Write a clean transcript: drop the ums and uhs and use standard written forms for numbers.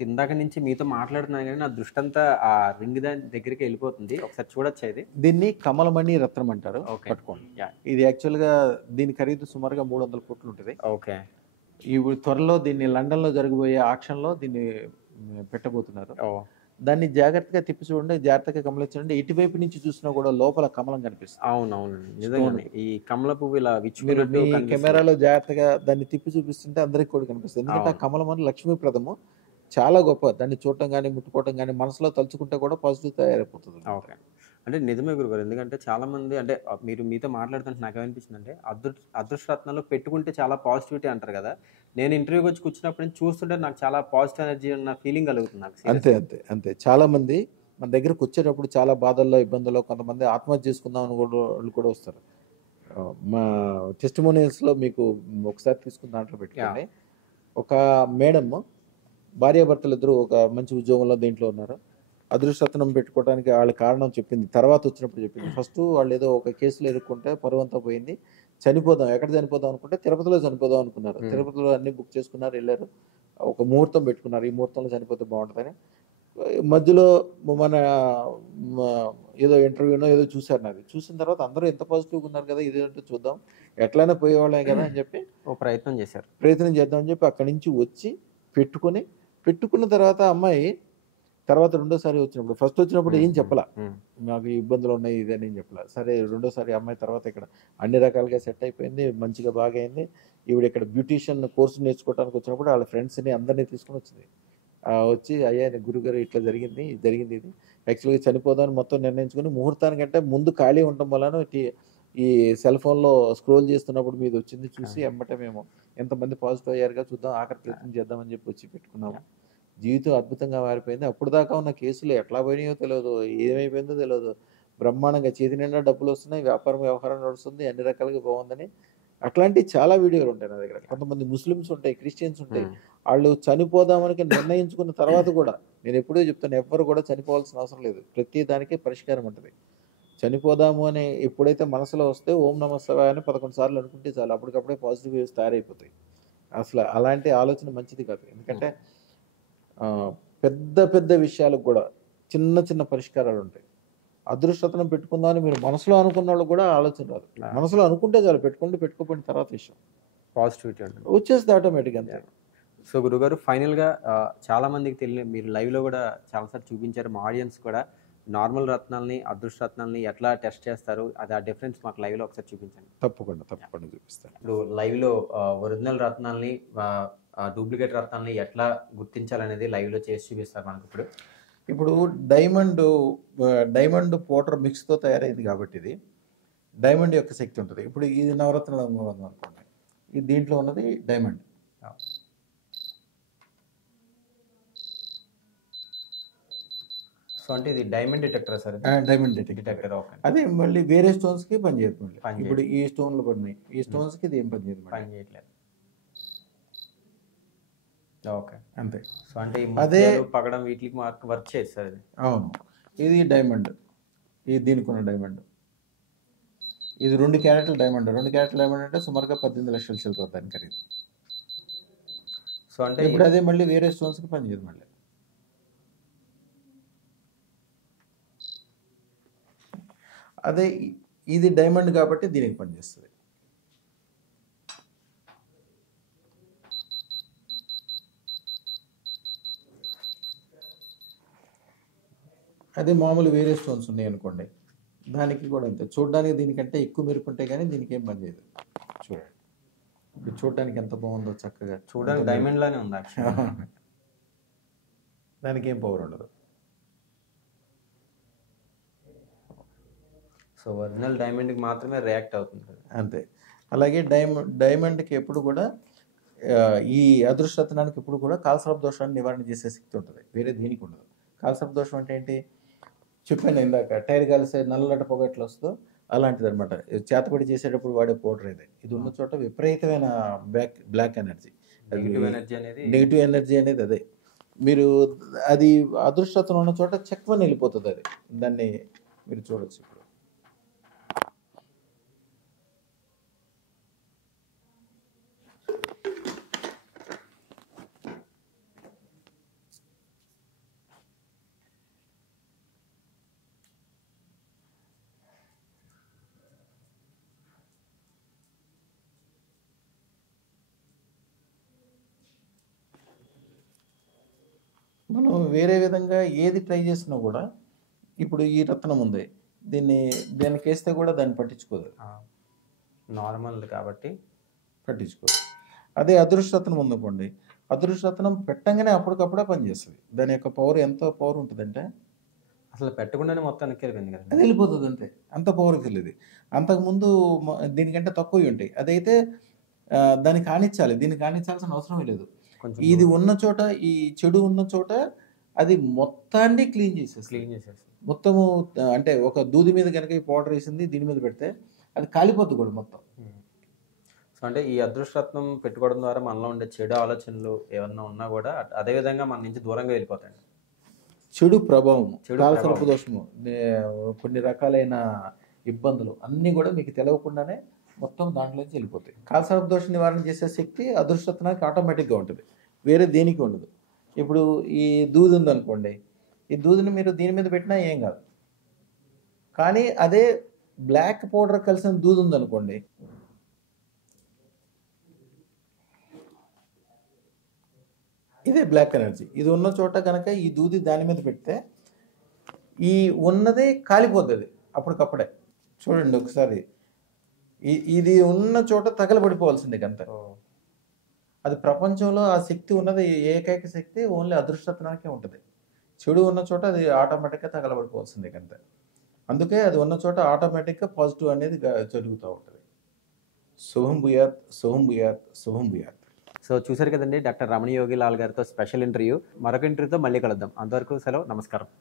ఇందాక నుంచి మీతో మాట్లాడుతున్నాను గానీ, నా దృష్టంతా ఆ రింగ్ దాని దగ్గరికే ఎళ్ళిపోతుంది. ఒకసారి చూడొచ్చా ఇది? దీన్ని కమలమణి రత్నం అంటారు. ఓకే. పట్టుకోండి. యాహ్! ఇది యాక్చువల్‌గా దీని ఖరీదు సుమారుగా 300,00,00,000 ఉంటది. ఓకే. ఇప్పుడు త్వరలో దీన్ని లండన్‌లో జరగబోయే ఆక్షన్‌లో దీన్ని పెట్టబోతున్నారు. ఓహ్! దాన్ని జాగ్రత్తగా తిప్పి చూడండి. జాగ్రత్తగా గమనించండి. ఇటువైపు నుంచి చూసినా కూడా లోపల కమలం కనిపిస్తుంది. అవునవునండి. స్టోన్. నిజంగానే. ఈ కమల పువ్వు ఇలా మీరు విచ్చుకున్నట్టు మీ కనిపిస్తుంది. కెమెరాలో జాగ్రత్తగా దాన్ని తిప్పి చూపిస్తుంటే అందరికి కూడా కనిపిస్తుంది. ఎందుకంటే ఆ అవును. కమలం అనేది లక్ష్మీప్రదము. చాలా గొప్ప. దాన్ని చూడటం గాని, ముట్టుకోవటం గాని, మనసులో తలుచుకుంటే కూడా పాజిటివ్ తయారైపోతది. ఓకే. అంటే నిజమే గురుగారు. ఎందుకంటే చాలామంది అంటే మీరు మీతో మాట్లాడుతుంటే నాకేమనిపించిందంటే అదృష్టరత్నాలు పెట్టుకుంటే చాలా పాజిటివిటీ అంటారు గదా! నేను ఇంటర్వ్యూకొచ్చి కూర్చున్నప్పుడు నుంచి చూస్తుంటే నాకు చాలా పాజిటివ్ ఎనర్జీ ఉన్న ఫీలింగ్ కలుగుతుంది నాకు అంతే. సీరియస్‌గా. అంతే. చాలా మంది మన దగ్గరకొచ్చేటప్పుడు చాలా బాధల్లో, ఇబ్బందుల్లో కొంతమంది ఆత్మహత్య చేసుకుందాం అని కూడా వాళ్ళు కూడా వస్తారు. మా టెస్టిమోనియల్స్‌లో మీకు ఒకసారి తీసుకున్న దాంట్లో పెట్టుకోండి. యాహ్! ఒక మేడమ్ భార్యాభర్తలిద్దరూ ఒక మంచి ఉద్యోగంలో దేంట్లో ఉన్నారు. అదృష్టరత్నం పెట్టుకోవడానికి ఆళ్ళ కారణం చెప్పింది. తర్వాత వచ్చినప్పుడు చెప్పింది. ఫస్టు వాళ్ళేదో ఒక కేసులో ఇరుక్కుంటే పరువంతా పోయింది. చనిపోదాం. ఎక్కడ చనిపోదాం అనుకుంటే తిరుపతిలో చనిపోదాం అనుకున్నారు. హ్మ్. తిరుపతిలో అన్నీ బుక్ చేసుకున్నారు. ఎళ్లారు. ఒక ముహూర్తం పెట్టుకున్నారు. ఈ ముహూర్తంలో చనిపోతే బావుంటదని. మధ్యలో మన మ ఏదో ఇంటర్వ్యూనో ఏదో చూసారు నాది. చూసిన తర్వాత అందరూ ఇంత పాజిటివ్‌గా ఉన్నారు కదా! ఇదేంటో చూద్దాం. ఎట్లైనా పోయేవాళ్ళమే కదా! అని చెప్పి ఓ ప్రయత్నం చేశారు. ప్రయత్నం చేద్దామని చెప్పి అక్కడి నుంచి వచ్చి పెట్టుకొని, పెట్టుకున్న తర్వాత అమ్మాయి తర్వాత రెండోసారి వచ్చినప్పుడు ఫస్ట్ వచ్చినప్పుడు ఏం హ్మ్. చెప్పలా. హ్మ్. నాకు ఈ ఇబ్బందులున్నాయి ఇదని ఏం చెప్పలా. సరే రెండోసారి అమ్మాయి తర్వాత ఇక్కడ అన్ని రకాలుగా సెట్ అయిపోయింది. మంచిగా బాగా అయింది. ఈవిడ ఇక్కడ బ్యూటీషియన్ కోర్స్ నేర్చుకోవడానికి వచ్చినప్పుడు ఆళ్ళ ఫ్రెండ్స్‌ని అందరిని తీసుకొని వచ్చింది. వచ్చి "అయ్యా గురుగారు ఇట్లా జరిగింది. జరిగింది ఇది. యాక్చువల్‌గా చనిపోదామని మొత్తం నిర్ణయించుకొని ముహూర్తానికంటే ముందు ఖాళీ ఉండటం వలన ఈ సెల్ ఫోన్‌లో స్క్రోల్ చేస్తున్నప్పుడు మీదొచ్చింది చూసి ఆ! ఎమ్మటే మేము ఎంతమంది పాజిటివ్ అయ్యారుగా చూద్దాం ఆఖరి ప్రయత్నం చేద్దామని చెప్పి వచ్చి పెట్టుకున్నాము. జీవితం అద్భుతంగా మారిపోయింది. అప్పటిదాకా ఉన్న కేసులు ఎట్లా పోయినాయో తెలవదు. ఏమైపోయిందో తెలవదు. బ్రహ్మాండంగా చేతి నిండా డబ్బులొస్తున్నాయి. వ్యవహారం నడుస్తుంది. అన్ని రకాలుగా బావుందని అట్లాంటి చాలా వీడియోలుంటాయి నా దగ్గర. కొంతమంది ముస్లిమ్స్ ఉంటాయి, క్రిస్టియన్స్ ఉంటాయి. హ్మ్. ఆళ్ళు చనిపోదామని నిర్ణయించుకున్న తర్వాత కూడా నేనెప్పుడూ చెప్తాను ఎవ్వరు కూడా చనిపోవాల్సిన అవసరం లేదు. ప్రతి దానికి పరిష్కారం ఉంటది. చనిపోదాము అని ఎప్పుడైతే మనసులో వస్తే ఓం నమః శివాయ అని 11 సార్లు అనుకుంటే చాలు. అప్పటికప్పుడే పాజిటివ్ వేవ్స్ తయారైపోతాయి. అసల అలాంటి ఆలోచన మంచిది కాదు. ఎందుకంటే ఆహ్, పెద్ద పెద్ద విషయాలకు గూడా చిన్న చిన్న పరిష్కారాలుంటాయి. అదృష్టతనం పెట్టుకుందామని మీరు మనసులో అనుకున్నోళ్ళకి గూడా ఆలోచన రాదు. ఆ! మనసులో అనుకుంటే చాలు పెట్టుకోండి, పెట్టుకోకపోయిన తర్వాత విషయం. పాజిటివిటీ ఉంటుంది. వచ్చేస్తది ఆటోమేటిక్‌గా అంతే. యాహ్! సో, గురుగారు ఫైనల్‌గా చాలా మందికి తెలియని మీరు లైవ్‌లో గూడా చాలా సార్లు చూపించారు. మా ఆడియన్స్ కూడా నార్మల్ రత్నాల్ని, అదృష్ట రత్నాల్ని ఎట్లా టెస్ట్ చేస్తారు? అది ఆ డిఫరెన్స్ మాకు లైవ్‌లో ఒకసారి చూపించండి. తప్పకుండా చూపిస్తాను. ఇప్పుడు లైవ్‌లో ఒరిజినల్ రత్నాల్ని డూప్లికేట్ రత్నాల్ని ఎట్లా గుర్తించాలనేది లైవ్‌లో చేసి చూపిస్తారు మనకిప్పుడు. ఇప్పుడు డైమండ్ పౌడర్ మిక్స్‌తో తయారైంది కాబట్టి ఇది. డైమండ్ యొక్క శక్తి ఉంటది. ఇప్పుడు ఇది నవరత్నాల ఉందనుకోండి. ఇది దీంట్లో ఉన్నది డైమండ్. సో, అంటే ఇది డైమండ్ డిటెక్టరా సార్ ఇది? Diamond detector. Detector okay. అదే మళ్ళీ వేరే స్టోన్స్‌కి పనిచేయదు మళ్ళీ. పనిచేయదు. ఇప్పుడు ఈ స్టోన్‌లు పడినాయి. ఈ స్టోన్స్‌కి ఇది ఏం పనిచేయదు మళ్ళీ. పని చేయట్లేదు. ఓకే. అంతే. సో, అంటే ఈ అదే ముత్యాలు, పగడం వీటికి వర్క్ చేయదు సార్ ఇది. అవును. ఇది డైమండ్. ఇది దీనికున్న డైమండ్. ఇది 2 క్యారెట్ల డైమండ్. 2 క్యారెట్ల డైమండ్ అంటే సుమారుగా 18,00,000 చిల్లర దాని ఖరీదు. సో, అంటే ఇప్పుడు అదే మళ్ళీ వేరే స్టోన్స్‌కి పనిచేయదు మళ్ళీ. అదే ఇది డైమండ్ కాబట్టి దీనికి పనిచేస్తది. అదే మామూలు వేరే స్టోన్స్ ఉన్నాయనుకోండి. దానికి కూడా అంతే. చూడ్డానికి దీనికంటే ఎక్కువ మెరుపుంటాయి గానీ దీనికేం పనిచేయదు. చూడండి. ఇప్పుడు చూడడానికి ఎంత బాగుందో చక్కగా. చూడడానికి డైమండ్ లానే ఉంది యాక్చువల్‌గా. దానికేం పవర్ ఉండదు. సో, ఒరిజినల్ డైమండ్‌కి మాత్రమే రియాక్ట్ అవుతుంది కదా! అంతే. అలాగే డైమండ్‌కి ఎప్పుడు కూడా ఈ అదృష్టరత్నానికి ఎప్పుడు కూడా కాలసర్ప దోషాన్ని నివారణ చేసే శక్తి ఉంటది. వేరే దేనికి ఉండదు. కాలసర్ప దోషం అంటే ఏంటి? చెప్పాను ఇందాక టైర్ కాలిస్తే నల్లటి పొగ ఎట్లా వస్తదో అలాంటిదనమాట. చేతబడి చేసేటప్పుడు వాడే పౌడర్ ఇది. ఇది ఉన్న చోట విపరీతమైన బ్లాక్ ఎనర్జీ. నెగెటివ్ ఎనర్జీ అనేది నెగెటివ్ ఎనర్జీ అనేది అదే. మీరు అది అదృష్టరత్నం ఉన్న చోట చెక్‌మని వెళ్ళిపోతదది. దాన్ని మీరు చూడొచ్చు ఇప్పుడు. మనం వేరే విధంగా ఏది ట్రై చేసినా కూడా ఇప్పుడు ఈ రత్నం ఉంది, దీనికి వేస్తే కూడా దాన్ని పట్టించుకోదు. నార్మల్ కాబట్టి పట్టించుకోదు. అదే అదృష్టరత్నం ఉందనుకోండి, అదృష్టరత్నం పెట్టంగానే అప్పటికప్పుడే పనిచేస్తుంది. దాని యొక్క పవర్ ఎంత పవర్ ఉంటుందంటే అసలు పెట్టకుండానే మొత్తం వెనక్కి వెళ్ళిపోయింది అది కదా. వెళ్ళిపోతుంది అంతే. అంత పవర్ఫుల్ ఇది. అంతకుముందు దీనికంటే తక్కువ ఉంటాయి. అదైతే దానికి కానిచ్చాలి, దీనికి కానిచ్చాల్సిన అవసరమే లేదు. కొంచెం ఇది ఉన్న చోట, ఈ చెడు ఉన్న చోట అది మొత్తాన్ని క్లీన్ చేసేస్తుంది. క్లీన్ చేసేసి మొత్తము అంటే ఒక దూది మీద కనుక ఈ పౌడర్ వేసింది దీని మీద పెడితే అది కాలిపోద్ది కూడా మొత్తం. సో అంటే ఈ అదృష్టరత్నం పెట్టుకోవడం ద్వారా మనలో ఉండే చెడు ఆలోచనలు ఏమన్నా ఉన్నా కూడా అదే విధంగా మన నుంచి దూరంగా వెళ్ళిపోతాయి. చెడు ప్రభావం, చెడు కాలసర్ప ప్రభావం. దోషము, కొన్ని రకాలైన ఇబ్బందులు అన్నీ కూడా మీకు తెలియకుండానే మొత్తం దాంట్లోంచి వెళ్ళిపోతాయి. కాలసర్ప దోషం నివారణ చేసే శక్తి అదృష్టరత్నానికి ఆటోమేటిక్గా ఉంటుంది, వేరే దేనికి ఉండదు. ఇప్పుడు ఈ దూది ఉందనుకోండి, ఈ దూదిని మీరు దీని మీద పెట్టినా ఏం కాదు. కానీ అదే బ్లాక్ పౌడర్ కలిసిన దూది ఉందనుకోండి, ఇదే బ్లాక్ ఎనర్జీ. ఇది ఉన్న చోట కనుక ఈ దూది దాని మీద పెడితే ఈ ఉన్నదే కాలిపోతుంది అప్పటికప్పుడే. చూడండి ఒకసారి, ఇది ఉన్న చోట తగలబడిపోవాల్సిందే అంతే. అది ప్రపంచంలో ఆ శక్తి ఉన్నది, ఏకైక శక్తి ఓన్లీ అదృష్టరత్నానికే ఉంటుంది. చెడు ఉన్న చోట అది ఆటోమేటిక్గా తగలబడిపోవాల్సిందే అంతే. అందుకే అది ఉన్న చోట ఆటోమేటిక్గా పాజిటివ్ అనేది జరుగుతూ ఉంటుంది. శుభం భూయాత్, శుభం భూయాత్, శుభం భూయాత్. సో చూశారు కదండి డాక్టర్ రమణ యోగి లాల్ గారితో స్పెషల్ ఇంటర్వ్యూ. మరొక ఇంటర్వ్యూతో మళ్ళీ కలుద్దాం. అంతవరకు సెలవు, నమస్కారం.